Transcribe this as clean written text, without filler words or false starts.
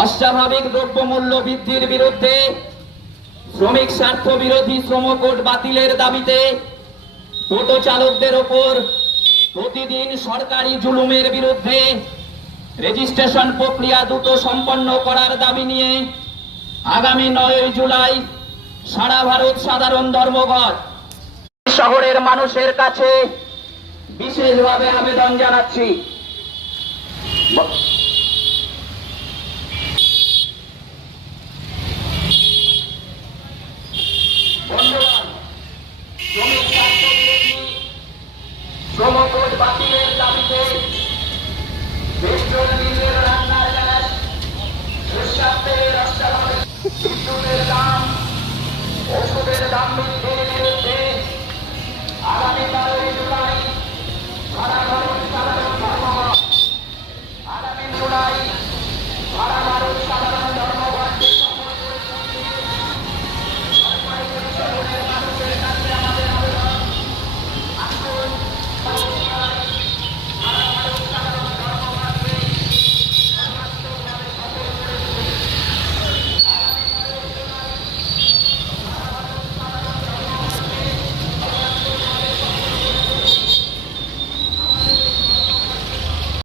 অস্বাভাবিক দ্রব্যমূল্য বৃদ্ধির বিরুদ্ধে, শ্রমিক স্বার্থ বিরোধী শ্রম কোড বাতিলের দাবিতে, টোটো চালকদের ওপর প্রতিদিন সরকারি জুলুমের বিরুদ্ধে রেজিস্ট্রেশন প্রক্রিয়া দ্রুত সম্পন্ন করার দাবি নিয়ে আগামী 9 জুলাই সারা ভারত সাধারণ ধর্মঘট শহরের মানুষের কাছে বিশেষভাবে আবেদন জানাচ্ছি।